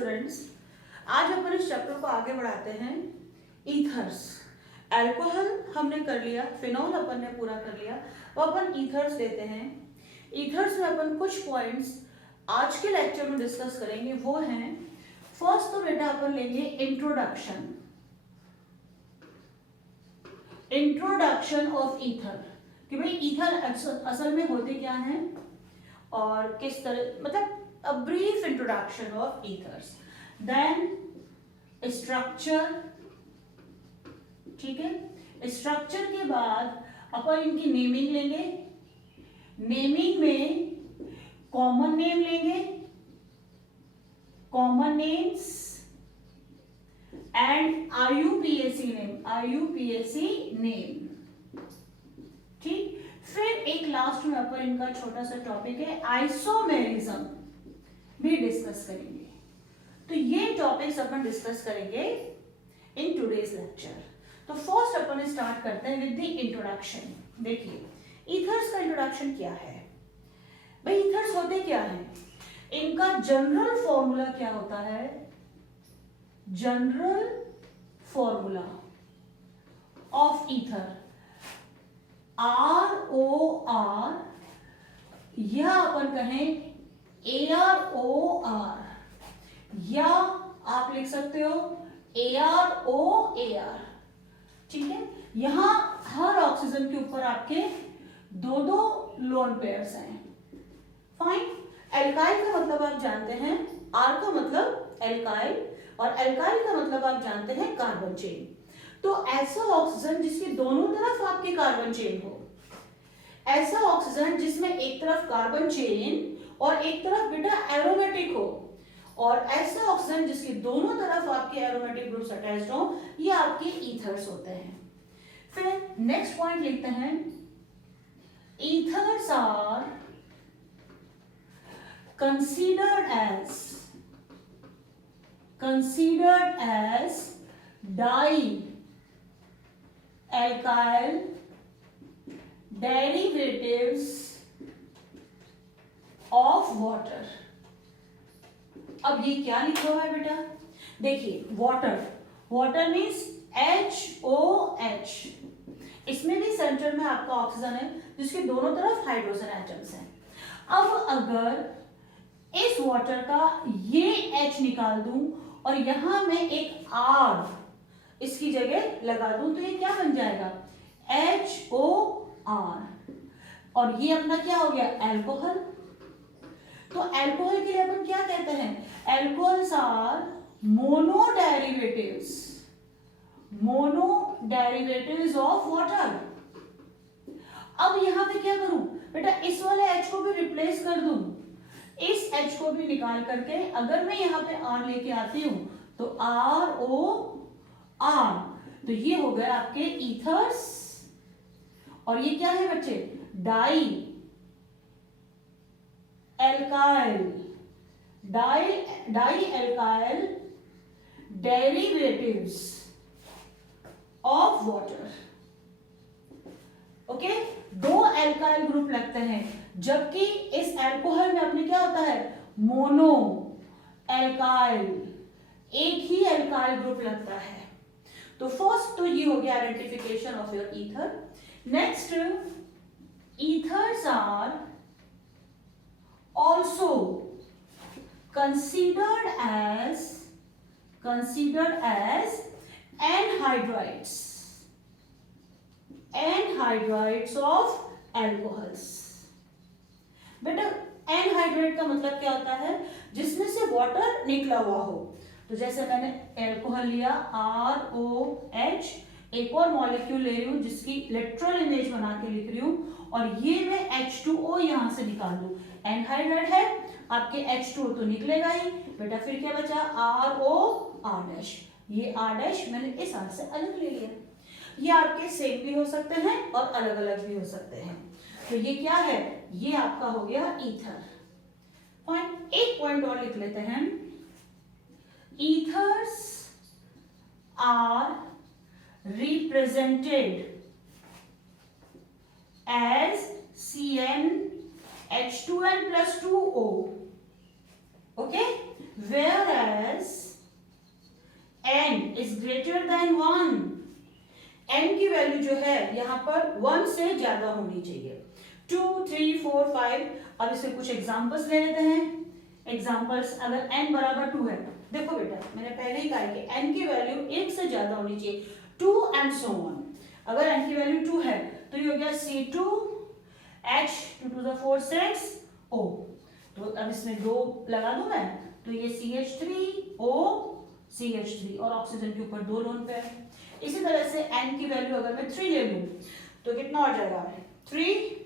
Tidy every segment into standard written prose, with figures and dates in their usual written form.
Students, आज अपन इस chapter को आगे बढ़ाते हैं। ईथर्स, अल्कोहल हमने कर लिया, फिनॉल अपन ने पूरा कर लिया, अब अपन ईथर्स लेते हैं। ईथर्स में अपन कुछ पॉइंट्स आज के लेक्चर में डिस्कस करेंगे। वो हैं, फर्स्ट तो बेटा अपन लेंगे इंट्रोडक्शन ऑफ ईथर, कि भाई ईथर असल में होते क्या हैं और किस तरह, मतलब a brief introduction of ethers, then structure, ठीक है। स्ट्रक्चर के बाद अपन इनकी नेमिंग लेंगे, नेमिंग में कॉमन नेम लेंगे, common names and IUPAC name, ठीक। फिर एक लास्ट में अपन इनका छोटा सा टॉपिक है आइसोमेरिज्म भी डिस्कस करेंगे। तो ये टॉपिक्स अपन डिस्कस करेंगे इन टुडेज लेक्चर। तो फर्स्ट अपन स्टार्ट करते हैं विद द इंट्रोडक्शन। देखिए ईथर्स का इंट्रोडक्शन क्या है भाई, ईथर्स होते क्या हैं, इनका जनरल फॉर्मूला क्या होता है। General formula of ether ROR, या अपन कहें AROR, या आप लिख सकते हो AROAR, ठीक है। यहां हर ऑक्सीजन के ऊपर आपके दो लोन पेयर्स हैं। फाइन। एल्काइल का मतलब आप जानते हैं, R का मतलब एल्काइल और एल्काइल का मतलब आप जानते हैं कार्बन चेन। तो ऐसा ऑक्सीजन जिसके दोनों तरफ आपके कार्बन चेन हो, ऐसा ऑक्सीजन जिसमें एक तरफ कार्बन चेन और एक तरफ बेटा एरोमेटिक हो, और ऐसा ऑक्सीजन जिसके दोनों तरफ आपके एरोमेटिक ग्रुप्स अटैच्ड हो, ये आपके ईथर्स होते हैं। फिर नेक्स्ट पॉइंट लिखते हैं, ethers are considered as di alkyl derivatives of water. अब ये क्या लिखा हुआ है बेटा, देखिए वाटर मीन्स HOH, इसमें भी सेंटर में आपका ऑक्सीजन है जिसके दोनों तरफ हाइड्रोजन एटम्स हैं। अब अगर इस वाटर का ये H निकाल दूं और यहां मैं एक R इसकी जगह लगा दूं, तो ये क्या बन जाएगा, HOR, और ये अपना क्या हो गया, एल्कोहल। तो एल्कोहल के लिए अपन क्या कहते हैं, alcohols are mono derivatives of water. अब यहां पे क्या करूं बेटा, इस वाले H को भी रिप्लेस कर दूं, इस H को भी निकाल करके अगर मैं यहां पे R लेके आती हूं तो ROR, तो ये हो गए आपके ईथर्स। और ये क्या है बच्चे, di alkyl derivatives of water. Okay, दो एल्काइल ग्रुप लगते हैं, जबकि इस अल्कोहल में अपने क्या होता है, मोनो एल्काइल, एक ही एल्काइल ग्रुप लगता है। तो फर्स्ट तो ये हो गया identification of your ether. Next, ethers are also considered as anhydrides of alcohols। बेटा एनहाइड्राइड का मतलब क्या होता है, जिसमें से वाटर निकला हुआ हो। तो जैसे मैंने एल्कोहल लिया ROH, एक और मॉलिक्यूल ले रही हूं जिसकी लिटरल इमेज बना के लिख रही हूं, और ये मैं H2O यहां से निकाल दूं, एनहाइड्राइड है, आपके H2O तो निकलेगा ही बेटा। फिर क्या बचा, ROR', ये R' मैंने इस R से अलग ले लिया। ये आपके सेम भी हो सकते हैं और अलग अलग भी हो सकते हैं। तो ये क्या है, ये आपका हो गया ईथर। पॉइंट, एक पॉइंट और लिख लेते हैं, ethers are represented as CnH2n+2O, okay, whereas n is greater than 1, n की वैल्यू जो है यहाँ पर 1 से ज्यादा होनी चाहिए। 2, 3, 4, 5। अब इसके कुछ एग्जांपल्स ले लेते हैं। एग्जांपल्स, अगर n बराबर 2 है, देखो बेटा मैंने पहले ही कहा कि n की वैल्यू 1 से ज्यादा होनी चाहिए, 2 एंड सो ऑन। अगर n की वैल्यू 2 है तो ये हो गया C2H 2 to the 4 6 O। तो अब इसमें 2 लगा दूं मैं, तो ये CH3O CH3 और ऑक्सीजन के ऊपर 2 लोन पेयर। इसी तरह से n की वैल्यू अगर मैं 3 ले लूं तो कितना हो जाएगा 3,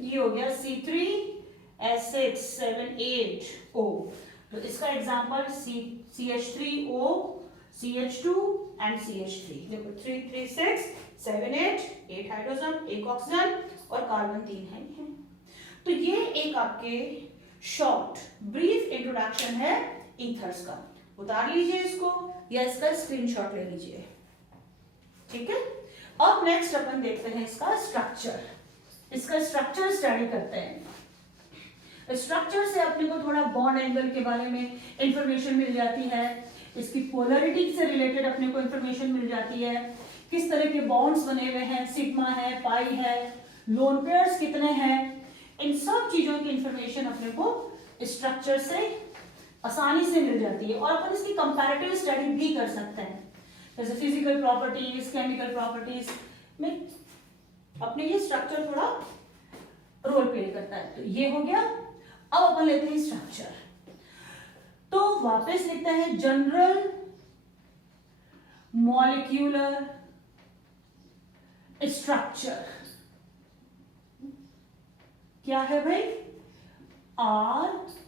ये हो गया C3H6 7 8 O। तो इसका example CH3O CH2 and CH3। देखो 3 3 6 7 8 हाइड्रोजन, 1 ऑक्सीजन और कार्बन 3 है। तो ये एक आपके शॉर्ट ब्रीफ इंट्रोडक्शन है ईथर्स का। उतार लीजिए इसको या इसका स्क्रीनशॉट ले लीजिए, ठीक है। अब नेक्स्ट अपन देखते हैं इसका स्ट्रक्चर। इसका स्ट्रक्चर स्टडी करते हैं। स्ट्रक्चर से अपने को थोड़ा बॉन्ड एंगल के बारे में इंफॉर्मेशन मिल जाती है, इसकी पोलरिटी से रिलेटेड अपने को इंफॉर्मेशन मिल जाती है, किस तरह के बॉन्ड्स बने हुए हैं, सिग्मा है, पाई है, लोन पेयर्स कितने हैं, इन सब चीजों की इंफॉर्मेशन अपने को स्ट्रक्चर से आसानी से मिल जाती है। और अपन इसकी कंपैरेटिव स्टडी भी कर सकते हैं, जैसे फिजिकल प्रॉपर्टीज, केमिकल प्रॉपर्टीज में अपने ये स्ट्रक्चर थोड़ा रोल प्ले करता है। तो ये हो गया। अब अपन लेते हैं स्ट्रक्चर। तो वापस लिखते हैं जनरल मॉलिक्यूलर स्ट्रक्चर। क्या है भाई?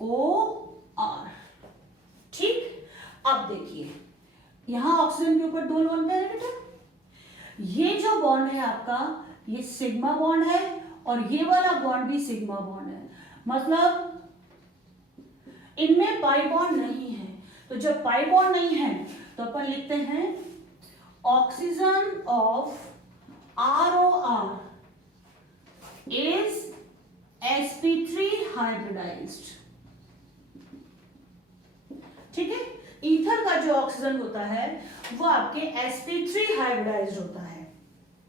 ROR। ठीक। अब देखिए यहां ऑक्सीजन के ऊपर 2 लोन पेयर है बेटा। ये जो बॉन्ड है आपका, ये सिग्मा बॉन्ड है और ये वाला बॉन्ड भी सिग्मा बॉन्ड है, मतलब इनमें पाई बॉन्ड नहीं है। तो जब पाई बॉन्ड नहीं है तो अपन लिखते हैं oxygen of ROR is sp3 hybridized. ठीक है। ईथर का जो ऑक्सीजन होता है वो आपके sp3 हाइब्रिडाइज्ड होता है,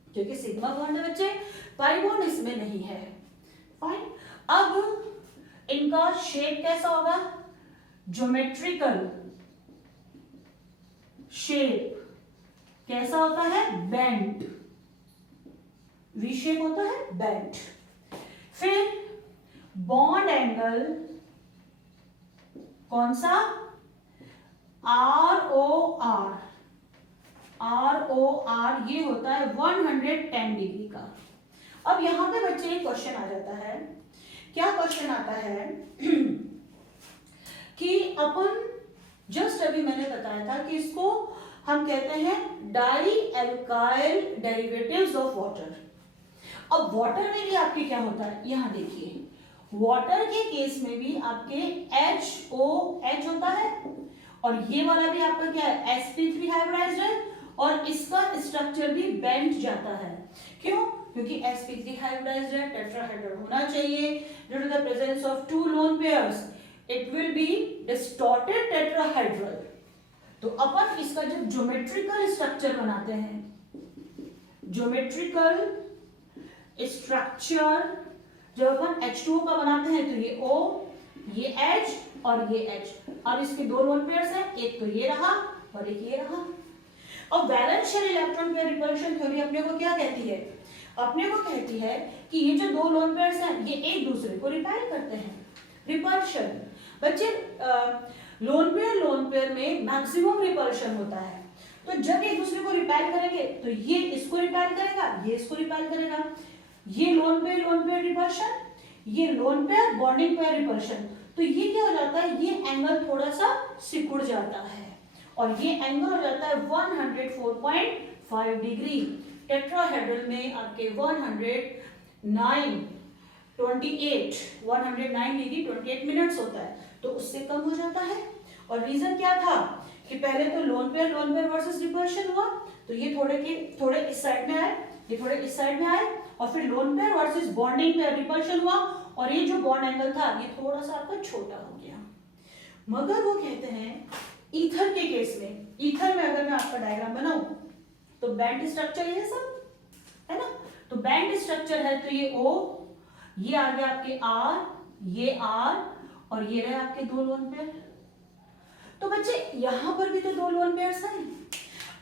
क्योंकि सिग्मा बॉन्ड है बच्चे, पाई बॉन्ड इसमें नहीं है। फाइन। अब इनका शेप कैसा होगा? ज्योमेट्रिकल शेप कैसा होता है? बेंट। वी शेप होता है, बेंट। फिर बॉन्ड एंगल कौन सा? ROR। ROR ये होता है 110 डिग्री का। अब यहां पे बच्चे एक क्वेश्चन आ जाता है। क्या क्वेश्चन आता है कि अपन जस्ट अभी मैंने बताया था कि इसको हम कहते हैं di alkyl derivatives of water. अब वाटर में भी आपके क्या होता है, यहां देखिए, वाटर के केस में भी आपके HOH होता है और ये वाला भी आपका क्या है? sp3 हाइब्रिडाइज्ड है और इसका स्ट्रक्चर भी बेंट जाता है। क्यों? क्योंकि sp3 हाइब्रिडाइज्ड है, टेट्राहेड्रल होना चाहिए। Due to the presence of 2 lone pairs it will be distorted tetrahedral. तो अपन इसका जब ज्योमेट्रिकल स्ट्रक्चर बनाते हैं, ज्योमेट्रिकल स्ट्रक्चर जब अपन H2O का बनाते हैं, तो ये O, ये H और ये H। अब इसके 2 लोन पेयर्स हैं, एक तो ये रहा और एक ये रहा। और valence shell electron pair repulsion theory अपने को क्या कहती है? अपने को कहती है कि ये जो 2 लोन पेयर्स हैं ये एक दूसरे को रिपेल करते हैं। रिपल्शन बच्चे, लोन पेयर में मैक्सिमम रिपल्शन होता है। तो जब एक दूसरे को रिपेल करेंगे तो ये इसको रिपेल करेगा, ये इसको रिपेल करेगा। ये लोन पेयर रिपल्शन, ये lone pair bonding pair repulsion. तो ये क्या हो जाता है? ये एंगल थोड़ा सा सिकुड़ जाता है और ये एंगल हो जाता है 104.5 डिग्री। टेट्राहेड्रल में आपके 109 डिग्री 28 मिनट्स होता है, तो उससे कम हो जाता है। और रीजन क्या था कि पहले तो लोन पेयर वर्सेस रिपल्शन हुआ, तो ये थोड़े इस साइड में आए, ये थोड़े इस साइड में आए, और फिर lone pair versus bonding pair repulsion हुआ और ये जो बॉन्ड एंगल था ये थोड़ा सा आपका छोटा हो गया। मगर वो कहते हैं ईथर के केस में, ईथर में अगर मैं आपका डायग्राम बनाऊं तो बैंड स्ट्रक्चर ये सब है ना, तो बैंड स्ट्रक्चर है तो ये O, ये आ गया आपके R, ये R और ये रहे आपके दो लोन पेयर। तो बच्चे यहां पर भी तो दो लोन पेयर्स हैं।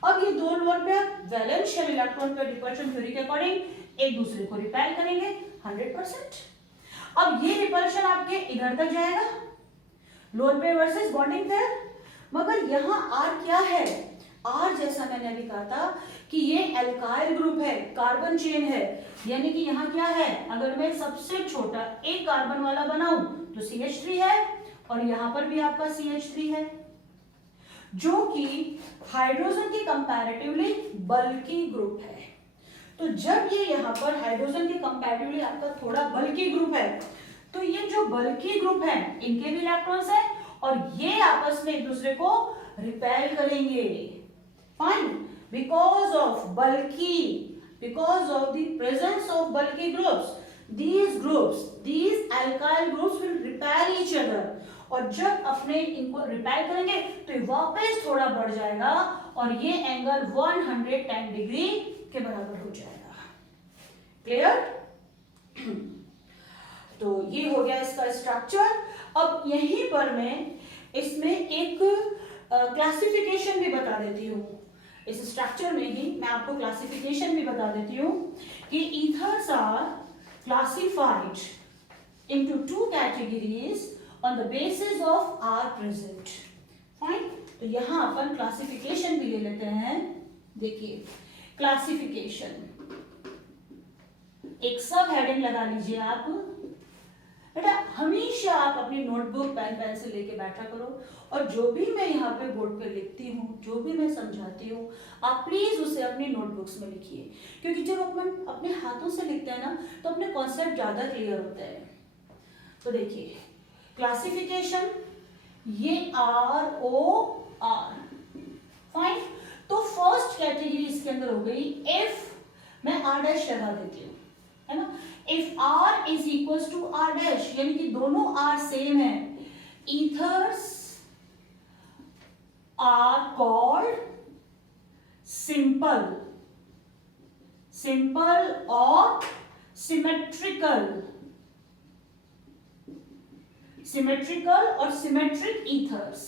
अब ये दो lone pair valence shell electron pair repulsion theory के अकॉर्डिंग एक दूसरे को रिपेल करेंगे 100%। अब ये रिपल्शन आपके इधर तक जाएगा, lone pair versus bonding pair, मगर यहां R क्या है, R जैसा मैंने अभी कहा था कि ये एल्काइल ग्रुप है, कार्बन चेन है, यानी कि यहाँ क्या है, अगर मैं सबसे छोटा एक कार्बन वाला बनाऊं तो CH3 है और यहाँ पर भी आपका CH3 है, जो कि हाइड्रोजन के कंपैरेटिवली बल्की ग्रुप है। तो जब ये यहाँ पर हाइड्रोजन के कंपैरेटिवली आपका थोड़ा बल्की ग्रुप है, तो ये जो बल्की ग्रुप है इनके भी इलेक्ट्रॉन्स हैं और ये आपस में एक दूसरे को रिपेल करेंगे। Fine, because of the presence of bulky groups, these alkyl groups will repel each other, और जब अपने इनको रिपेल करेंगे तो वापस थोड़ा बढ़ जाएगा और ये एंगल 110 डिग्री के बराबर हो जाएगा। क्लियर? तो ये हो गया इसका स्ट्रक्चर। अब यहीं पर मैं इसमें एक क्लासिफिकेशन भी बता देती हूँ, इस स्ट्रक्चर में ही मैं आपको क्लासिफिकेशन भी बता देती हूँ कि ethers are classified into two categories on the basis of R present. Fine, तो यहाँ अपन क्लासिफिकेशन भी ले लेते हैं। देखिए क्लासिफिकेशन, एक सब हेडिंग लगा लीजिए आप बेटा, हमेशा आप अपनी नोटबुक पेन पेंसिल लेके बैठा करो और जो भी मैं यहाँ पे बोर्ड पे लिखती हूँ, जो भी मैं समझाती हूँ, आप प्लीज उसे अपनी नोटबुक्स में लिखिए, क्योंकि जब अपन अपने हाथों से लिखते हैं ना तो अपने कॉन्सेप्ट ज्यादा क्लियर होते हैं। तो देखिए क्लासिफिकेशन, ये ROR। फाइन, तो फर्स्ट कैटेगरी इसके अंदर हो गई इफ, मैं R डैश लगा देती हूँ, है ना, if R is equal to R dash, यानी कि दोनों R सेम है, ethers are called simple or symmetrical or symmetric ethers.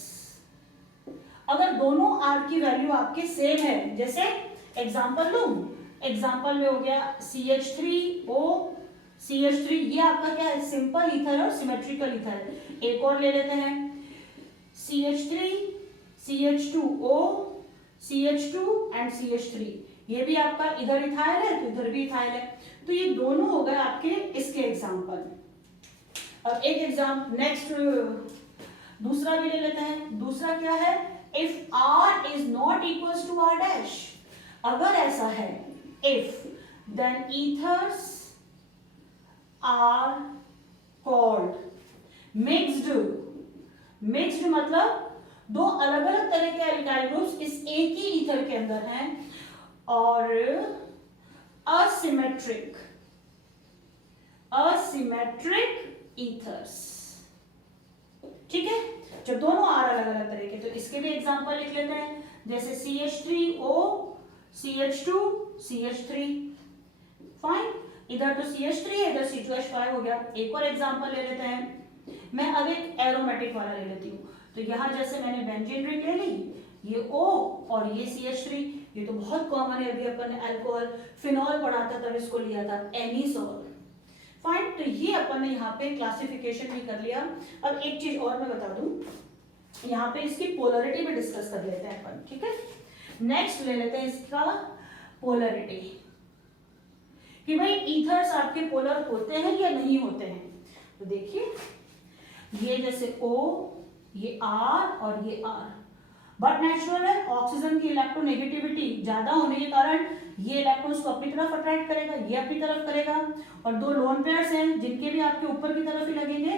अगर दोनों R की वैल्यू आपके सेम है, जैसे एग्जांपल लूं, एग्जांपल में हो गया CH3O CH3, ये आपका क्या है, सिंपल ईथर और सिमेट्रिकल ईथर। एक और ले लेते हैं CH3 CH2O CH2 and CH3, ये भी आपका इधर इथाइल है तो इधर भी इथाइल है, तो ये दोनों हो गए आपके इसके एग्जांपल। अब एक एग्जाम नेक्स्ट दूसरा भी ले लेते हैं। दूसरा क्या है, if R is not equal to R dash, अगर ऐसा है if, then ethers are called mixed मतलब दो अलग अलग तरह के एल्काइल ग्रुप्स इस एक ही ईथर के अंदर हैं, और असिमेट्रिक ईथर्स। ठीक है, जब दोनों आर अलग अलग तरह के, तो इसके भी एग्जांपल लिख लेते हैं, जैसे CH3O CH2 CH3। फाइन, इधर तो CH3 है, इधर C2H5 हो गया। एक और एग्जांपल ले लेते हैं, मैं अब एक एरोमेटिक वाला ले लेती हूँ। तो यहाँ जैसे मैंने बेंजीन रिंग ले ली, ये O और ये CH3, ये तो बहुत कॉमन है, अभी अपन ने अल्कोहल फिनॉल पढ़ा था तब इसको लिया था, एनीसॉल। फाइन, तो ये अपन ने यहाँ पे क्लासिफिकेशन भी कर लिया। अब एक चीज और मैं बता दूं, यहाँ पे इसकी पोलरिटी भी डिस्कस कर लेते हैं अपन। ठीक है, नेक्स्ट ले लेते हैं इसका पोलरिटी, कि भाई ईथर्स आपके पोलर होते हैं या नहीं होते हैं। तो देखिए ये जैसे O, ये R और ये R, बट नेचुरल है, ऑक्सीजन की इलेक्ट्रोनेगेटिविटी ज्यादा होने के कारण ये इलेक्ट्रॉन्स को अपनी तरफ अट्रैक्ट करेगा, ये अपनी तरफ करेगा, और दो लोन पेयर्स हैं जिनके भी आपके ऊपर की तरफ ही लगेंगे।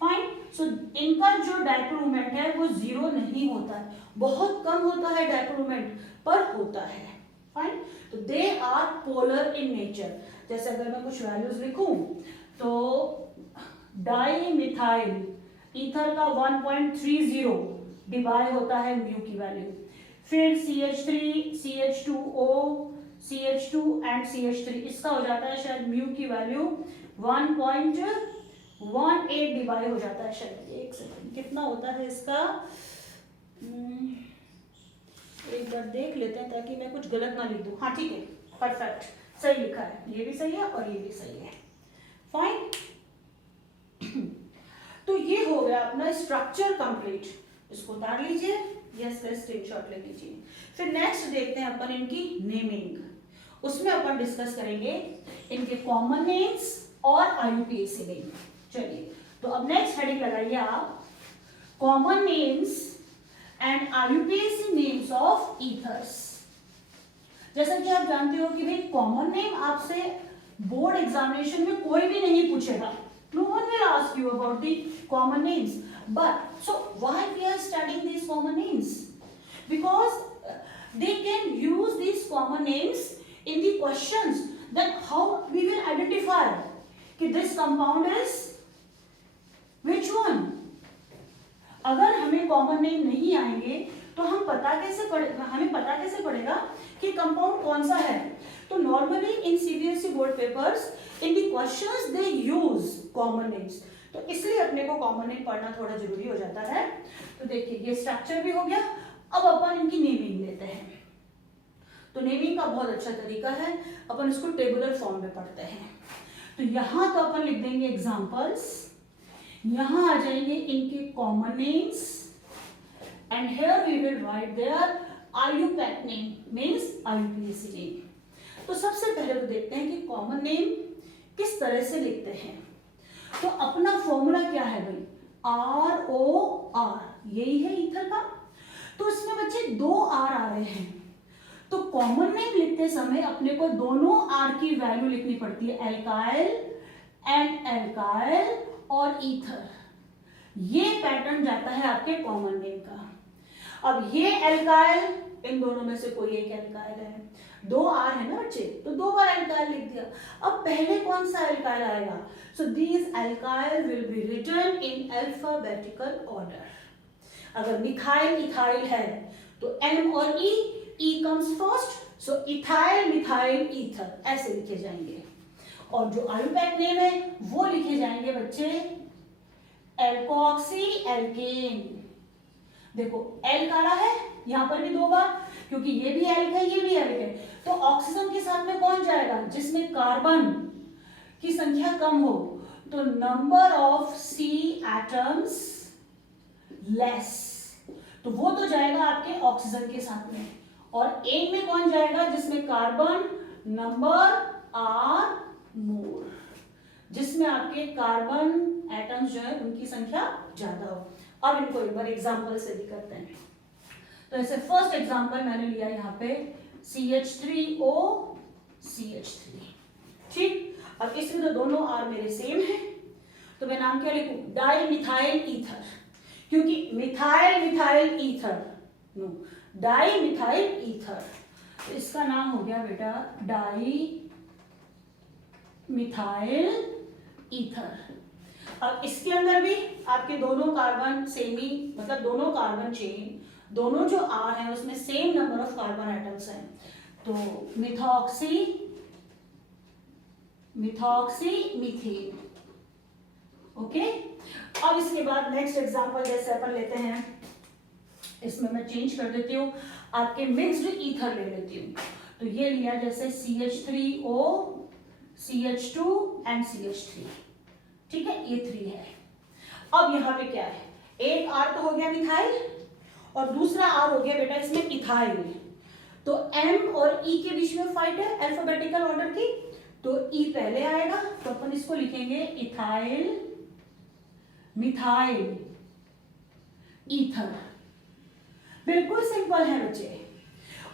फाइन, सो इनका जो डायपोल मोमेंट है वो जीरो नहीं होता है, बहुत कम होता है डायपोल मोमेंट, पर होता है। फाइन, तो they are polar in nature. जैसे अगर मैं कुछ वैल्यूज लिखूं तो डाईमिथाइल ईथर का 1.30 डिवाइड होता है म्यू की वैल्यू। फिर CH3, CH2O, CH2 and CH3, इसका हो जाता है शायद म्यू की वैल्यू 1.18 डिवाइड हो जाता है शायद। एक सेकंड, कितना होता है इसका, एक बार देख लेते हैं ताकि मैं कुछ गलत ना लिख दूं। हाँ ठीक है, परफेक्ट, सही लिखा है, ये भी सही है और ये भी सही है, फाइन। तो ये हो गया अपना स्ट्रक्चर कंप्लीट, इसको उतार लीजिए, यस यस स्क्रीनशॉट ले लीजिए। फिर नेक्स्ट देखते हैं अपन इनकी नेमिंग, उसमें अपन डिस्कस करेंगे इनके कॉमन नेम्स और IUPAC नेम। चलिए, तो अब नेक्स्ट हेडिंग लगाइए आप, common names and IUPAC names of ethers. जैसा कि आप जानते हो कि भाई कॉमन नेम आपसे बोर्ड एग्जामिनेशन में कोई भी नहीं पूछेगा, no one will ask you about the common names, but so why we are studying these common names? Because they can use these common names in the questions, then how we will identify कि this compound is which one? अगर हमें common name नहीं आएंगे तो हमें पता कैसे पड़ेगा कि कंपाउंड कौन सा है। तो normally in CBSE board papers in the questions they use common names, तो इसलिए अपने को कॉमन नेम पढ़ना थोड़ा जरूरी हो जाता है। तो देखिए ये स्ट्रक्चर भी हो गया, अब अपन इनकी नेमिंग लेते हैं। तो नेमिंग का बहुत अच्छा तरीका है, अपन इसको टेबुलर फॉर्म में पढ़ते हैं। तो यहां तो अपन लिख देंगे एग्जाम्पल्स, यहां आ जाएंगे इनके common names and here we will write their IUPAC name means IUPAC name. तो सबसे पहले तो देखते हैं कि कॉमन नेम किस तरह से लिखते हैं। तो अपना फॉर्मूला क्या है भाई, ROR, यही है ईथर का। तो इसमें बच्चे 2 R आ रहे हैं, तो कॉमन नेम लिखते समय अपने को दोनों R की वैल्यू लिखनी पड़ती है, एल्काइल एंड एल्काइल और ईथर। ये पैटर्न जाता है आपके कॉमन नेम का। अब ये एल्काइल, इन दोनों में से कोई एक एल्काइल है, 2 R है ना बच्चे, तो 2 बार एल्काइल लिख दिया। अब पहले कौन सा एल्काइल आएगा, so these alkyl will be written in alphabetical order. अगर मिथाइल इथाइल है तो M और E comes first, so ethyl methyl ether, ऐसे लिखे जाएंगे। और जो IUPAC नेम है वो लिखे जाएंगे बच्चे एल्कोक्सी एल्केन। देखो एल काला है, यहां पर भी 2 बार, क्योंकि ये भी एल्क है ये भी एल्क है। तो ऑक्सीजन के साथ में कौन जाएगा, जिसमें कार्बन की संख्या कम हो, तो number of C atoms less, तो वो तो जाएगा आपके ऑक्सीजन के साथ में। और एक में कौन जाएगा, जिसमें कार्बन नंबर आर मोर, जिसमें आपके कार्बन एटम्स जो है उनकी संख्या ज्यादा हो। अब इनको एक बार एग्जांपल से भी करते हैं। तो ऐसे फर्स्ट एग्जांपल मैंने लिया यहाँ पे CH3O CH3, ठीक। अब इसमें तो दोनों R मेरे सेम है, तो मैं नाम क्या लिखूं, डाई मिथाइल ईथर, क्योंकि methyl methyl ether, no di methyl ether, तो इसका नाम हो गया बेटा डाई मिथाइल ईथर। अब इसके अंदर भी आपके दोनों कार्बन सेमी, मतलब दोनों कार्बन चेन, दोनों जो R हैं उसमें same number of carbon atoms हैं, तो मिथॉक्सी मिथॉक्सी मीथेन, ओके। अब इसके बाद नेक्स्ट एग्जांपल जैसे अपन लेते हैं, इसमें मैं चेंज कर देती हूँ, आपके मिक्स्ड ईथर ले लेती हूँ। तो ये लिया जैसे CH3O CH2 एंड CH3, ठीक है, ये 3 है। अब यहाँ पे क्या है, एक R तो हो गया मिथाइल और दूसरा R हो गया बेटा इसमें इथाइल। तो M और E के बीच में फाइट है अल्फाबेटिकल ऑर्डर की, तो E पहले आएगा, तो अपन इसको लिखेंगे इथाइल मिथाइल ईथर। बिल्कुल सिंपल है बच्चे।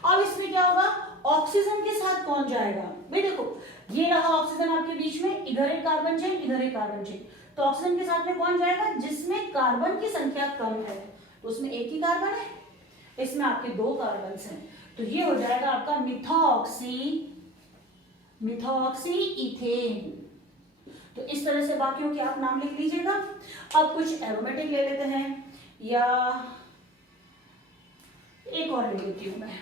अब इसमें क्या होगा, ऑक्सीजन के साथ कौन जाएगा, भाई देखो ये रहा ऑक्सीजन आपके बीच में, इधर एक कार्बन चेन इधर एक कार्बन चेन, तो ऑक्सीजन के साथ में कौन जाएगा, जिसमें कार्बन की संख्या कम है, तो उसमें एक ही कार्बन है, इसमें आपके 2 कार्बन हैं, तो ये हो जाएगा आपका मिथॉक्सी मिथॉक्सी इथेन। तो इस तरह से बाकियों के आप नाम लिख लीजिएगा। अब कुछ एरोमेटिक ले लेते हैं, या एक और ले लेती हूँ मैं,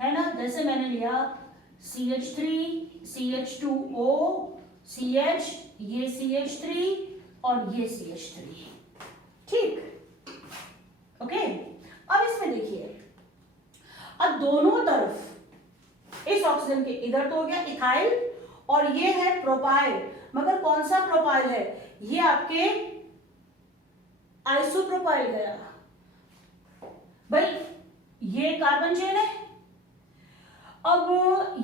है ना। जैसे मैंने लिया CH3, CH2O, CH, ये CH3 और ये CH3, ठीक, ओके। अब इसमें देखिए, अब दोनों तरफ इस ऑक्सीजन के इधर तो हो गया इथाइल और ये है प्रोपाइल, मगर कौन सा प्रोपाइल है, ये आपके आइसोप्रोपाइल गया भाई, ये कार्बन चेन है। अब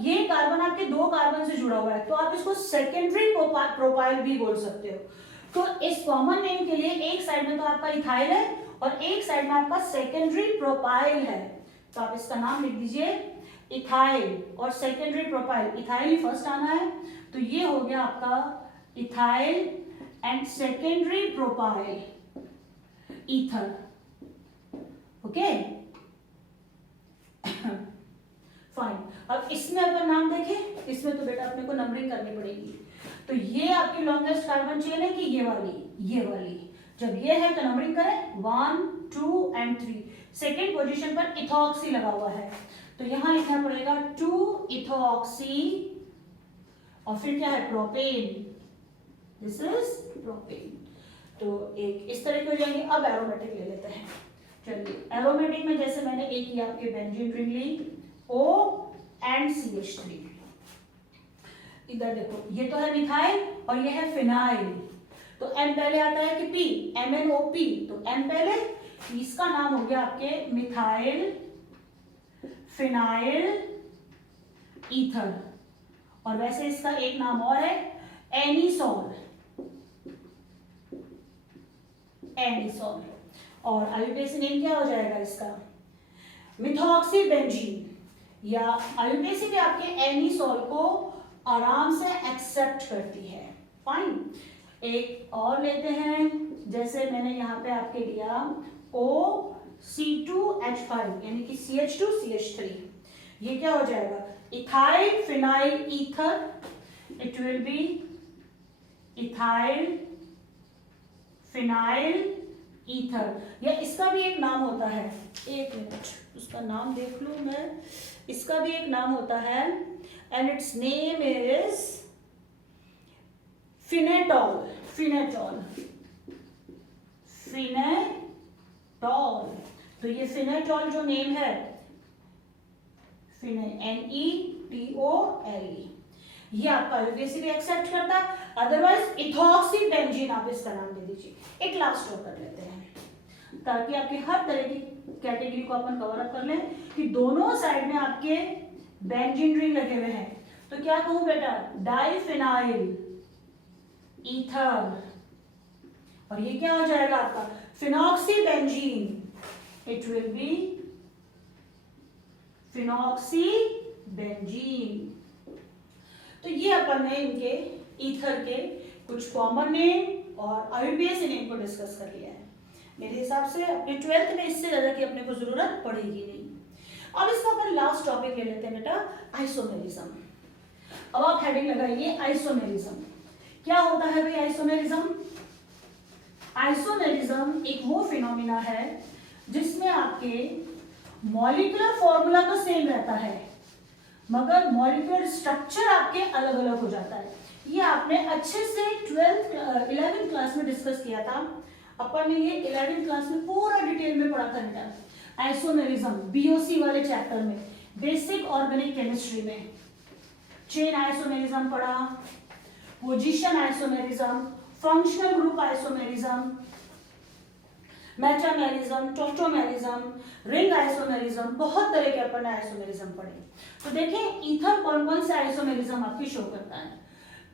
ये कार्बन आपके दो कार्बन से जुड़ा हुआ है, तो आप इसको सेकेंडरी प्रोपाइल भी बोल सकते हो। तो इस कॉमन नेम के लिए एक साइड में तो आपका इथाइल है और एक साइड में आपका सेकेंडरी प्रोपाइल है, तो आप इसका नाम लिख दीजिए इथाइल और सेकेंडरी प्रोपाइल। इथाइल ही फर्स्ट आना है, तो ये हो गया आपका ethyl and secondary propyl ether, okay fine. अब इसमें अपन नाम देखें, इसमें तो बेटा अपने को नंबरिंग करनी पड़ेगी। तो ये आपकी लॉन्गेस्ट कार्बन चेन है कि ये वाली, ये वाली। जब ये है तो नंबरिंग करें 1 2 एंड 3। सेकेंड पोजीशन पर इथॉक्सी लगा हुआ है, तो यहां लिखना पड़ेगा 2 इथॉक्सी और फिर क्या है प्रोपेन, दिस इज प्रोपेन। तो एक इस तरह के हो जाएंगे। अब एरोमेटिक ले लेते हैं, चलिए। एरोमेटिक में जैसे मैंने एक ही आपके बेंजीन रिंग ली, O एंड CH3। इधर देखो, ये तो है मिथाइल और ये है फिनाइल, तो M पहले आता है कि P, MnOP, तो M पहले, इसका नाम हो गया आपके मिथाइल फिनाइल ईथर। और वैसे इसका एक नाम और है एनिसोल, एनिसोल। और आईयूपीएसी नेम क्या हो जाएगा इसका, मिथॉक्सी बेंजीन, या आईयूपीएसी भी आपके एनिसोल को आराम से एक्सेप्ट करती है, फाइन। एक और लेते हैं, जैसे मैंने यहाँ पे आपके लिया OC2H5 यानी कि CH2CH3, ये क्या हो जाएगा ethyl phenyl ether, it will B ethyl phenyl ether. या इसका भी एक नाम होता है, एक मिनट उसका नाम देख लूं मैं, इसका भी एक नाम होता है एंड इट्स नेम इज फिनेटॉल, फिनेटॉल, फिनेटॉल। तो ये फिनेटॉल जो नेम है, NETOLE, ये आपका आईयूपीएसी भी एक्सेप्ट करता है, अदरवाइज इथॉक्सी बेंजीन आप इसका नाम दे दीजिए। एक लास्ट और कर लेते हैं ताकि आपके हर तरह की कैटेगरी को अपन कवर अप कर लें कि दोनों साइड में आपके बेंजीन रिंग लगे हुए हैं। तो क्या कहूं बेटा, डाइफिनाइल ईथर, और ये क्या हो जाएगा आपका phenoxy benzene, it will B phenoxy benzene. तो ये अपन ने इनके ईथर के कुछ कॉमन नेम और आईयूपीएसी नेम को डिस्कस कर लिया है। मेरे हिसाब से अपने 12th में इससे ज्यादा की अपने को जरूरत पड़ेगी नहीं। अब इसका अपन लास्ट टॉपिक ले लेते हैं बेटा, आइसोमेरिज्म। अब आप हेडिंग लगाइए आइसोमेरिज्म। क्या होता है भाई आइसोमेरिज्म? आइसोमेरिज्म एक वो फिनोमिना है जिसमें आपके मॉलिक्यूलर फॉर्मूला तो सेम रहता है मगर मॉलिक्यूलर स्ट्रक्चर आपके अलग अलग हो जाता है। ये आपने अच्छे से 11th क्लास में डिस्कस किया था। अपन ने ये 11th क्लास में पूरा डिटेल में पढ़ा था बेटा, आइसोमेरिज्म बीओसी वाले चैप्टर में, बेसिक ऑर्गेनिक केमिस्ट्री में। चेन आइसोमेरिज्म पढ़ा, position isomerism, functional group isomerism, metamerism, tautomerism, ring isomerism, बहुत तरह के अपन ने आइसोमेरिज्म पढ़े। तो देखें ईथर कौन कौन से आइसोमेरिज्म आपकी शो करता है।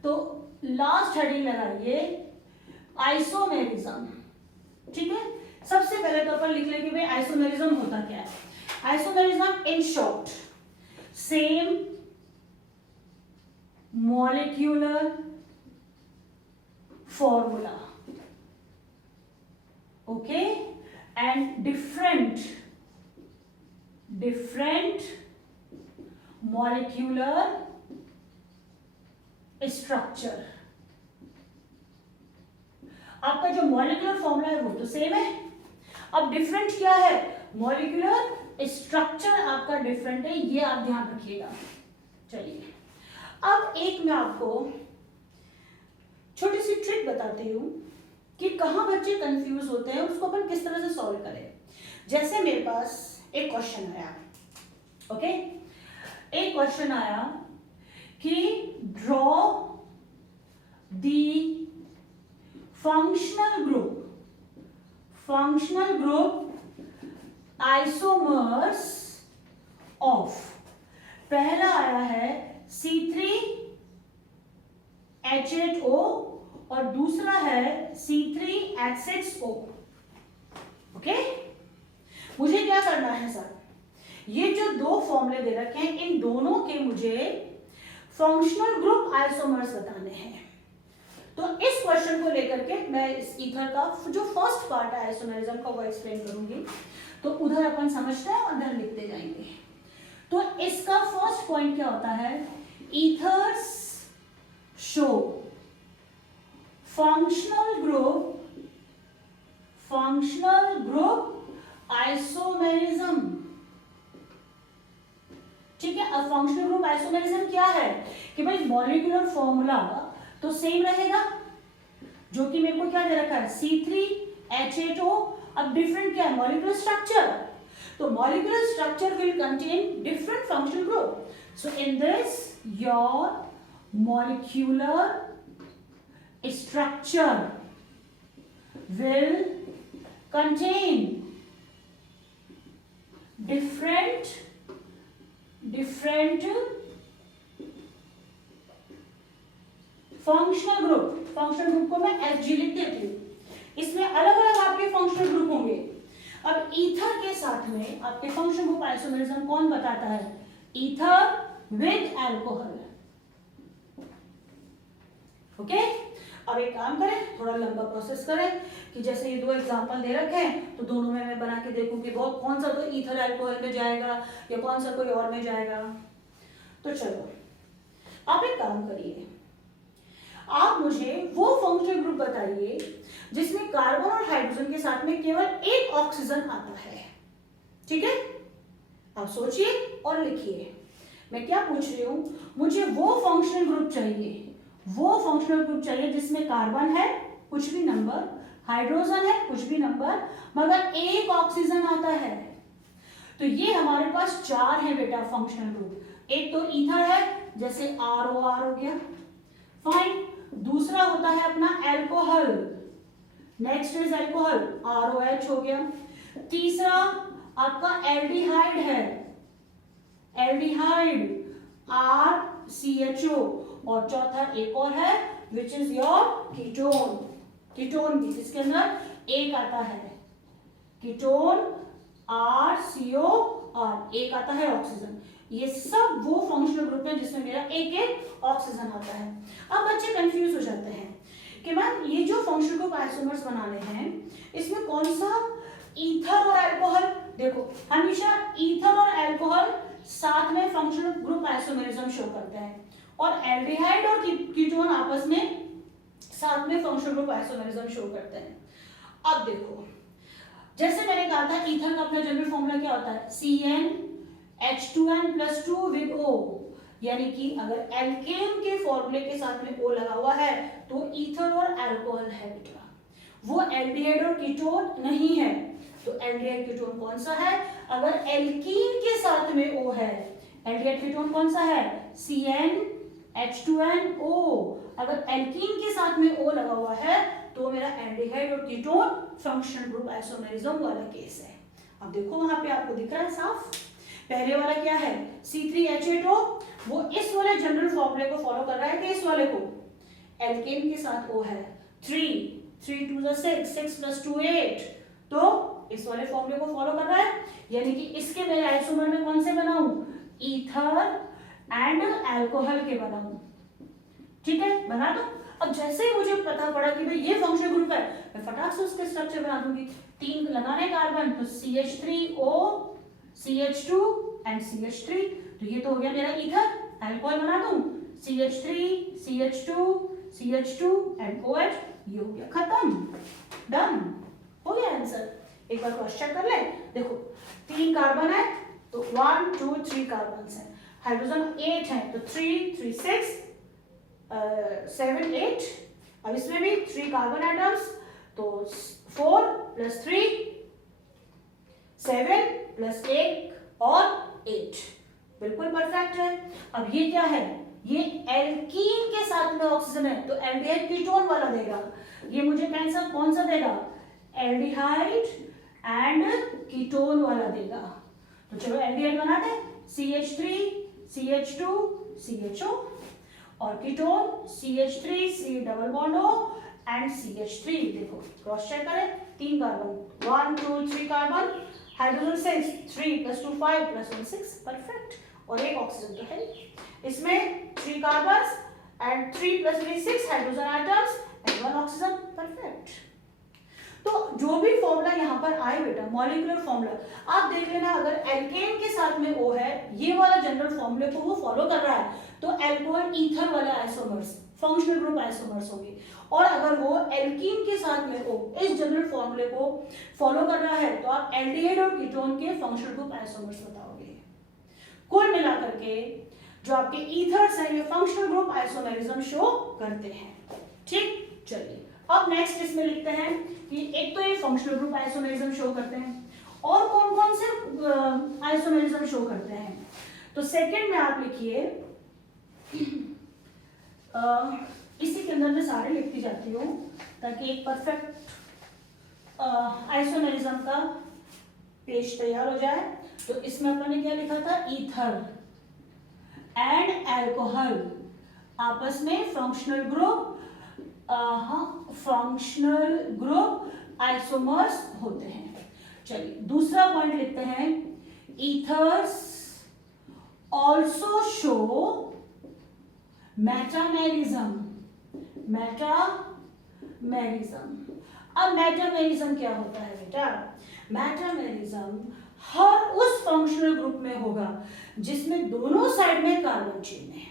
तो लास्ट हेडिंग लगाइए आइसोमेरिज्म, ठीक है। सबसे पहले तो अपन लिख लेंगे भाई आइसोमेरिज्म होता क्या है। Isomerism in short same molecular formula, okay, and different molecular structure, आपका जो मॉलिक्यूलर फॉर्मूला है वो तो सेम है, अब डिफरेंट क्या है, मॉलिक्यूलर स्ट्रक्चर आपका डिफरेंट है, ये आप ध्यान रखिएगा। चलिए अब एक मैं आपको छोटी सी ट्रिक बताती हूँ कि कहाँ बच्चे कंफ्यूज होते हैं, उसको अपन किस तरह से सॉल्व करें। जैसे मेरे पास एक क्वेश्चन आया, ओके, एक क्वेश्चन आया कि draw the functional group isomers of, पहला आया है C3H8O और दूसरा है C3H6O। ओके, मुझे क्या करना है सर, ये जो दो फॉर्मूले दे रखे हैं इन दोनों के मुझे फंक्शनल ग्रुप आइसोमर्स बताने हैं। तो इस क्वेश्चन को लेकर के मैं इस ईथर का जो फर्स्ट पार्ट है आइसोमेरिज्म का वो एक्सप्लेन करूंगी, तो उधर अपन समझते हैं और उधर लिखते जाएंगे। तो इसका फर्स्ट पॉइंट क्या होता है, ethers show functional group isomerism. ठीक है, अब फंक्शनल ग्रुप आइसोमेरिज्म क्या है कि भाई मॉलिक्यूलर फॉर्मूला तो सेम रहेगा, जो कि मेरे को क्या दे रखा है C3H8O, अब डिफरेंट क्या है मॉलिक्यूलर स्ट्रक्चर, तो molecular structure will contain different functional group, so in this your molecular structure will contain different functional group को मैं FG लिख देती हूँ, इसमें अलग अलग आपके फंक्शनल ग्रुप होंगे। अब ईथर के साथ में आपके फंक्शनल ग्रुप आइसोमेरिज्म कौन बताता है, ईथर विद अल्कोहल। ओके, अब एक काम करें, थोड़ा लंबा प्रोसेस करें कि जैसे ये दो एग्जांपल दे रखे हैं तो दोनों में मैं बना के देखूं कि बहुत कौन सा तो ईथर अल्कोहल में जाएगा या कौन सा कोई और में जाएगा। तो चलो आप एक काम करिए, आप मुझे वो फंक्शनल ग्रुप बताइए जिसमें कार्बन और हाइड्रोजन के साथ में केवल एक ऑक्सीजन आता है। ठीक है, आप सोचिए और लिखिए, मैं क्या पूछ रही हूं, मुझे वो फंक्शनल ग्रुप चाहिए जिसमें कार्बन है कुछ भी नंबर, हाइड्रोजन है कुछ भी नंबर, मगर एक ऑक्सीजन आता है। तो ये हमारे पास चार है बेटा फंक्शनल ग्रुप। एक तो ईथर है, जैसे ROR हो गया, फाइन। दूसरा होता है अपना alcohol, next is alcohol, ROH हो गया। तीसरा आपका एल्डिहाइड है, एल्डिहाइड RCHO, और चौथा एक और है which is your ketone, ketone भी इसके अंदर एक आता है, कीटोन RCO और एक आता है ऑक्सीजन। ये सब वो फंक्शनल ग्रुप है जिसमें मेरा एक एक ऑक्सीजन आता है। अब बच्चे कंफ्यूज हो जाते हैं कि मैम ये जो फंक्शनल ग्रुप आइसोमर्स बनाने हैं इसमें कौन सा ईथर और अल्कोहल, देखो हमेशा ईथर और अल्कोहल साथ में फंक्शनल ग्रुप आइसोमेरिज्म शो करते हैं, और एल्डिहाइड और कीटोन आपस में साथ में फंक्शनल ग्रुप आइसोमेरिज्म शो करते हैं। अब देखो, जैसे मैंने कहा था ईथर का अपना जनरल फॉर्मूला क्या होता है, CnH2n+2 विद O, यानी कि अगर एल्केन के फॉर्मूले के साथ में O लगा हुआ है तो ईथर और अल्कोहल है बेटा, वो एल्डिहाइड और कीटोन नहीं है। तो एल्डिहाइड कीटोन कौन सा है, अगर एल्कीन के साथ में O है, एल्डिहाइड कीटोन कौन सा है CnH2nO, अगर एल्कीन के साथ में O लगा हुआ है तो मेरा एल्डिहाइड और कीटोन फंक्शनल ग्रुप आइसोमेरिज्म वाला केस है। अब देखो वहां पे आपको दिख रहा है साफ, पहले वाला क्या है C3H8O, वो इस वाले जनरल फॉर्मूले को फॉलो कर रहा है कि इस वाले को, एल्केन के साथ O है 3 2 6 6 + 2 8, तो इस वाले फॉर्मूले को फॉलो कर रहा है, यानी कि इसके मेरे आइसोमर में कौन से बनाऊं, ईथर एंड अल्कोहल के बनाऊं। ठीक है, बना दो। अब जैसे ही मुझे पता पड़ा कि भाई ये फंक्शनल ग्रुप है, मैं फटाक से उसके स्ट्रक्चर बना दूंगी। 3 लगाने कार्बन तो CH3O CH2 एंड CH3, तो ये तो हो गया मेरा ईथर। अल्कोहल बना दूं CH3 CH2 CH2 and OH, ये हो गया खत्म। खत्म, डन, हो गया आंसर। एक बार क्रॉस चेक कर ले। देखो 3 कार्बन है तो 1 2 3 कार्बन है, हाइड्रोजन 8 है तो 3 3 6 7 8। अब इसमें भी 3 कार्बन एटम्स तो 4 + 3 7 + 1 और 8, बिल्कुल परफेक्ट है। अब ये क्या है, ये एल्कीन के साथ में ऑक्सीजन है तो एल्डिहाइड कीटोन वाला देगा। ये मुझे कौन सा देगा, एल्डिहाइड एंड कीटोन वाला देगा। तो चलो एल्डिहाइड बना दे, CH3 CH2 CHO और ketone CH3 C double bond O and CH3। देखो क्रॉस चेक करें, 3 कार्बन 1 2 3 कार्बन, हाइड्रोजन 6 3 + 2 5 + 1 6, परफेक्ट। और एक ऑक्सीजन तो है इसमें, 3 carbons and 3 + 3 6 hydrogen atoms and 1 oxygen, perfect. तो जो भी फॉर्मूला यहाँ पर आए बेटा, मॉलिक्यूलर फॉर्मूला आप देख लेना, अगर एल्केन के साथ में O है, ये वाला जनरल फॉर्मूले को वो फॉलो कर रहा है तो अल्कोहल ईथर वाले आइसोमर्स, फंक्शनल ग्रुप आइसोमर्स होंगे। और अगर वो एल्कीन के साथ में O इस जनरल फॉर्मूले को फॉलो कर रहा है तो आप एल्डिहाइड और कीटोन के फंक्शनल ग्रुप आइसोमर्स बताओगे। कुल मिलाकर के जो आपके ईथर्स हैं ये फंक्शनल ग्रुप आइसोमेरिज्म शो करते हैं, ठीक। चलिए अब नेक्स्ट इसमें लिखते हैं कि एक तो ये फंक्शनल ग्रुप आइसोमेरिज्म शो करते हैं, और कौन कौन से आइसोमेरिज्म शो करते हैं। तो सेकंड में आप लिखिए, इसी के अंदर मैं सारे लिखती जाती हूँ ताकि एक परफेक्ट आइसोमेरिज्म का पेज तैयार हो जाए। तो इसमें अपन ने क्या लिखा था, ईथर एंड अल्कोहल आपस में फंक्शनल ग्रुप आइसोमर्स होते हैं। चलिए दूसरा पॉइंट लिखते हैं, ईथर्स ऑल्सो शो मेटामेरिज्म। अब मेटामेरिज्म क्या होता है बेटा, मेटामेरिज्म हर उस फंक्शनल ग्रुप में होगा जिसमें दोनों साइड में कार्बन चेन है।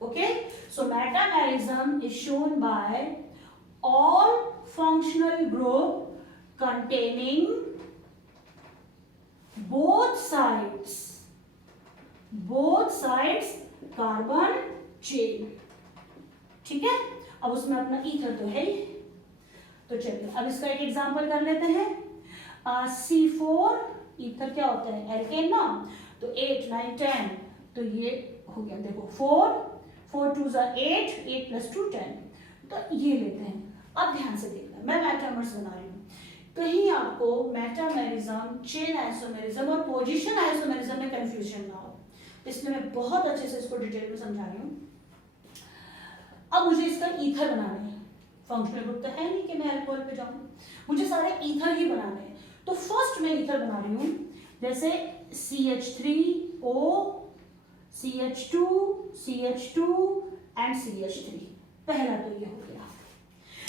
Okay, so metamerism is shown by all functional group containing both sides carbon chain, ठीक है। अब उसमें अपना ईथर तो है ही, तो चलिए अब इसका एक एग्जांपल कर लेते हैं। C4 ईथर क्या होता है, एल्केन ना, तो 8 9 10, तो ये हो गया, देखो 4 2 8 8 + 2 10, तो ये लेते हैं। अब ध्यान से देखना, मैं मेटामर्स बना रही हूँ, कहीं आपको मेटामेरिज्म, चेन आइसोमेरिज्म और पोजीशन आइसोमेरिज्म में कंफ्यूजन ना हो, इसलिए मैं बहुत अच्छे से इसको डिटेल में समझा रही हूँ। अब मुझे इसका ईथर बनाना है, फंक्शनल ग्रुप तो है नहीं कि मैं अल्कोहल पे जाऊं, मुझे सारे ईथर ही बनाने हैं। तो फर्स्ट मैं ईथर बना रही हूँ, जैसे CH3O CH2 CH2 and CH3, पहला तो ये हो गया।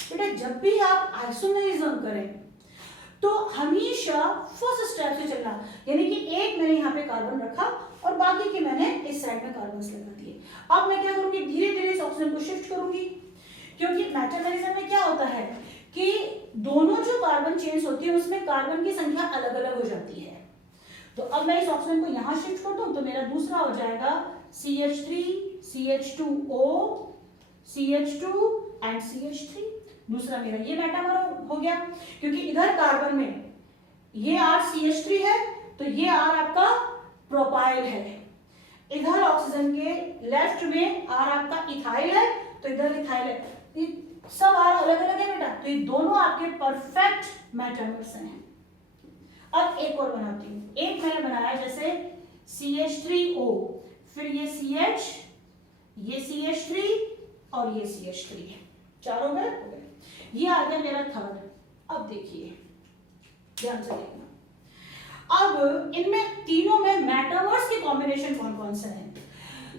बेटा जब भी आप आइसोमेरिज्म करें तो हमेशा फर्स्ट स्टेप से चलना, यानी कि एक मैंने यहाँ पे कार्बन रखा और बाकी के मैंने इस साइड में कार्बन लगा दिए। अब मैं क्या करूंगी, धीरे धीरे इस ऑक्सीजन को शिफ्ट करूंगी, क्योंकि मेटामेरिज्म में क्या होता है कि दोनों जो कार्बन चेन्स होती है उसमें कार्बन की संख्या अलग अलग हो जाती है। तो अब मैं इस ऑक्सीजन को यहाँ शिफ्ट कर दूं तो मेरा दूसरा हो जाएगा CH3 CH2O CH2 and CH3, दूसरा मेरा ये मेटामर हो गया, क्योंकि इधर कार्बन में ये R CH3 है तो ये R आपका प्रोपाइल है, इधर ऑक्सीजन के लेफ्ट में R आपका इथाइल है तो इधर इथाइल है, ये सब R अलग अलग है बेटा, तो ये दोनों आपके परफेक्ट मेटामर्स हैं। अब एक और बनाती हूँ, एक मैंने बनाया जैसे CH3O, फिर ये CH, ये CH3 और ये CH3 है, चार हो गए। ये आ गया मेरा थर्ड। अब देखिए ध्यान से देखना, अब इनमें तीनों में मेटामर्स के कॉम्बिनेशन कौन कौन से हैं,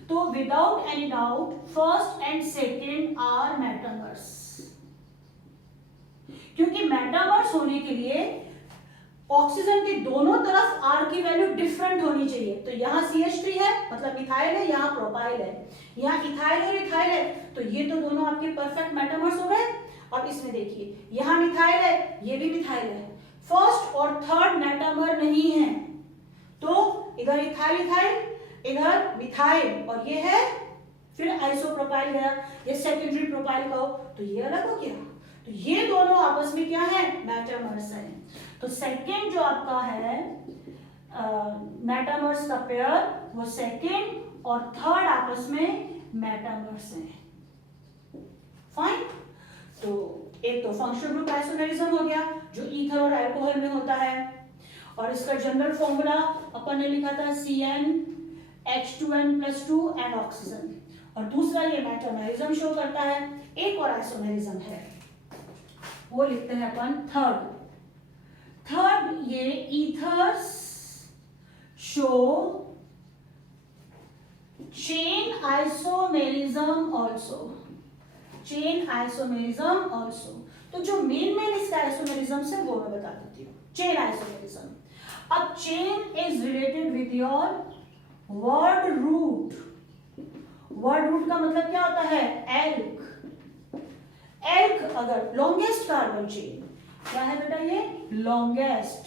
तो without any doubt first and second are metamers, क्योंकि मेटामर्स होने के लिए ऑक्सीजन के दोनों तरफ R की वैल्यू डिफरेंट होनी चाहिए। तो यहाँ CH3 है मतलब इथाइल है, यहाँ प्रोपाइल है, यहाँ इथाइल और इथाइल है, तो ये तो दोनों आपके परफेक्ट मेटामर्स हो गए। अब इसमें देखिए यहाँ मिथाइल है, ये भी मिथाइल है, फर्स्ट और थर्ड मेटामर नहीं है, तो इधर इथाइल इथाइल, इधर मिथाइल, और ये है फिर आइसोप्रोपाइल गया, ये सेकेंडरी प्रोपाइल का हो, तो ये अलग हो गया। तो ये दोनों आपस में क्या है, मेटामर्स है। तो सेकेंड जो आपका है मेटामर्स का पेयर, वो सेकेंड और थर्ड आपस में मेटामर्स है। फाइन। तो एक तो फंक्शनल ग्रुप आइसोमेरिज्म हो गया जो ईथर और अल्कोहल में होता है, और इसका जनरल फॉर्मूला अपन ने लिखा था CnH2n+2 एंड ऑक्सीजन। और दूसरा ये मेटामेरिज्म शो करता है। एक और आइसोमेरिज्म है, वो लिखते हैं अपन थर्ड ये ethers show chain isomerism also. तो जो मेन इसका आइसोमेरिज्म से वो मैं बता देती हूँ। चेन आइसोमेरिज्म, अब chain is related with your word root का मतलब क्या होता है, एल्क अगर लॉन्गेस्ट कार्बन चेन, क्या है बेटा ये, लॉन्गेस्ट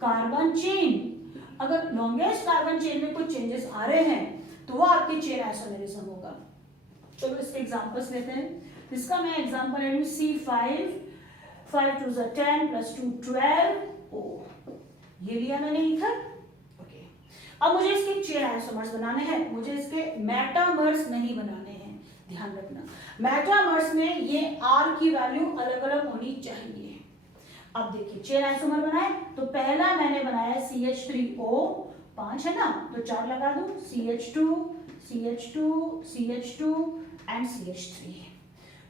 कार्बन चेन, अगर लॉन्गेस्ट कार्बन चेन में कुछ चेंजेस आ रहे हैं तो वो आपकी चेन आइसोमेरिज्म होगा। चलो इसके एग्जांपल्स लेते हैं। इसका मैं एग्जांपल ले रही हूं C5 5 2 10 + 2 12 O, ये लिया मैंने ईथर। ओके, अब मुझे इसके चेन आइसोमर्स बनाने हैं, मुझे इसके मेटामर्स नहीं बनाने हैं। ध्यान रखना, मेटामर्स में ये R की वैल्यू अलग अलग होनी चाहिए। अब देखिए चेन आइसोमर बनाए, तो पहला मैंने बनाया CH3O, 5 है ना, तो 4 लगा दूं, CH2 एंड CH3।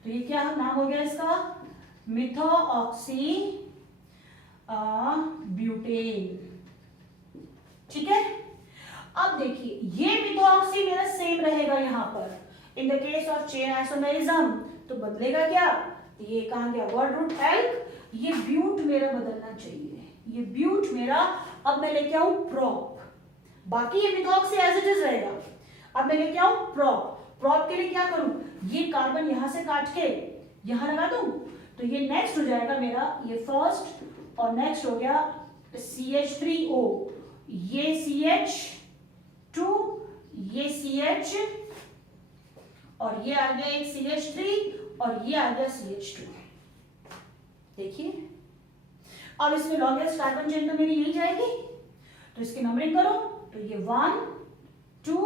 तो ये क्या नाम हो गया इसका, मिथोऑक्सी ब्यूटेन। ठीक है, अब देखिए ये मिथोऑक्सी मेरा सेम रहेगा यहाँ पर। In the case of chain isomerism तो बदलेगा क्या, ये कहाँ गया, वर्ड रूट एल्क, ये ब्यूट मेरा बदलना चाहिए, ये ब्यूट मेरा, अब मैं लेके आऊं प्रोप, बाकी ये मिथोऑक्सी एज इट इज रहेगा। अब मैं लेके आऊं प्रोप के लिए क्या करूं, ये कार्बन यहां से काट के यहां लगा दूं, तो ये नेक्स्ट हो जाएगा मेरा, ये फर्स्ट, और नेक्स्ट हो गया CH3O, ये CH2, ये CH, और ये आ गया एक CH3, और ये आ गया CH2। देखिए अब इसमें लॉन्गेस्ट कार्बन चेन तो मेरी यही जाएगी, तो इसकी नंबरिंग करो, तो ये 1 2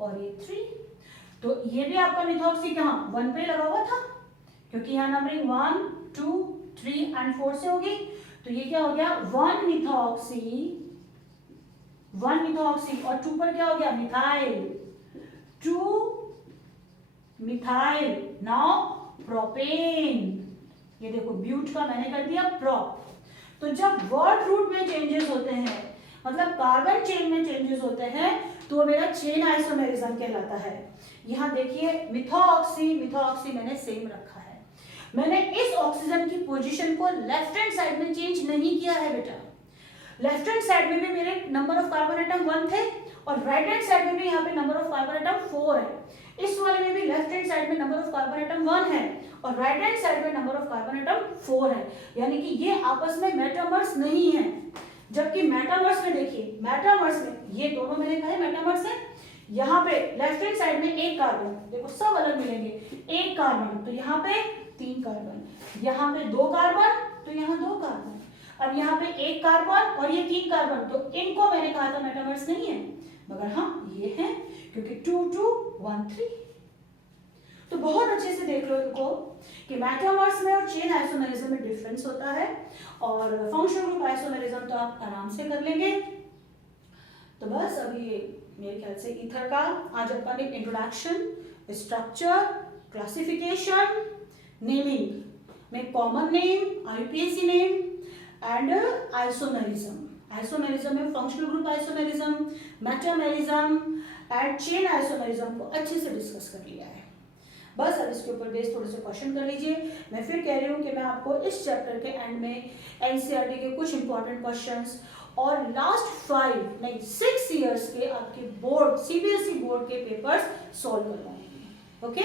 और ये 3, तो ये भी आपका मिथोऑक्सी कहाँ 1 पे लगा हुआ था, क्योंकि यहाँ नंबरिंग 1 2 3 एंड 4 से होगी, तो ये क्या हो गया 1 मिथोऑक्सी, और 2 पर क्या हो गया मिथाइल, 2 मिथाइल, नाउ प्रोपेन। ये देखो ब्यूट का मैंने कर दिया प्रोप। तो जब वर्ड रूट में चेंजेस होते हैं, मतलब कार्बन चेन में चेंजेस होते हैं, तो मेरा चेन आइसोमेरिज्म कहलाता है। यहाँ देखिए मिथोऑक्सी मैंने सेम रखा है, मैंने इस ऑक्सीजन की पोजीशन को लेफ्ट हैंड साइड में चेंज नहीं किया है बेटा। लेफ्ट हैंड साइड में भी मेरे नंबर ऑफ कार्बन एटम 1 थे, और राइट हैंड साइड में भी यहाँ पे नंबर ऑफ कार्बन एटम 4 है। इस वाले में भी लेफ्ट हैंड साइड में नंबर ऑफ कार्बन एटम 1 है, और राइट हैंड साइड में नंबर ऑफ कार्बन एटम 4 है, यानी कि ये आपस में मेटामर्स नहीं है। जबकि मेटामर्स में देखिए, मेटामर्स में ये दोनों मैंने कहा मेटामर्स है, यहाँ पे लेफ्ट हैंड साइड में एक कार्बन, देखो सब अलग मिलेंगे, एक कार्बन तो यहाँ पे 3 कार्बन, यहाँ पे 2 कार्बन तो यहाँ 2 कार्बन, अब यहाँ पे एक कार्बन और ये 3 कार्बन, तो इनको मैंने कहा था मेटामर्स नहीं है, मगर हाँ ये है, क्योंकि 2 2 1 3। तो बहुत अच्छे से देख लो इनको कि मेटामर्स में और चेन आइसोमेरिज्म में डिफरेंस होता है, और फंक्शनल ग्रुप आइसोमेरिज्म तो आप आराम से कर लेंगे। तो बस अभी मेरे ख्याल से ईथर का आज अपन ने इंट्रोडक्शन, स्ट्रक्चर, क्लासिफिकेशन, नेमिंग में common name, IUPAC name and isomerism में functional group isomerism, metamerism and chain isomerism को अच्छे से डिस्कस कर लिया है। बस अब इसके ऊपर बेस थोड़े से क्वेश्चन कर लीजिए। मैं फिर कह रही हूँ कि मैं आपको इस चैप्टर के एंड में एनसीईआरटी के कुछ इंपॉर्टेंट क्वेश्चंस और लास्ट 5 नहीं 6 इयर्स के आपके बोर्ड सीबीएसई बोर्ड के पेपर्स सॉल्व करवाएंगे। ओके।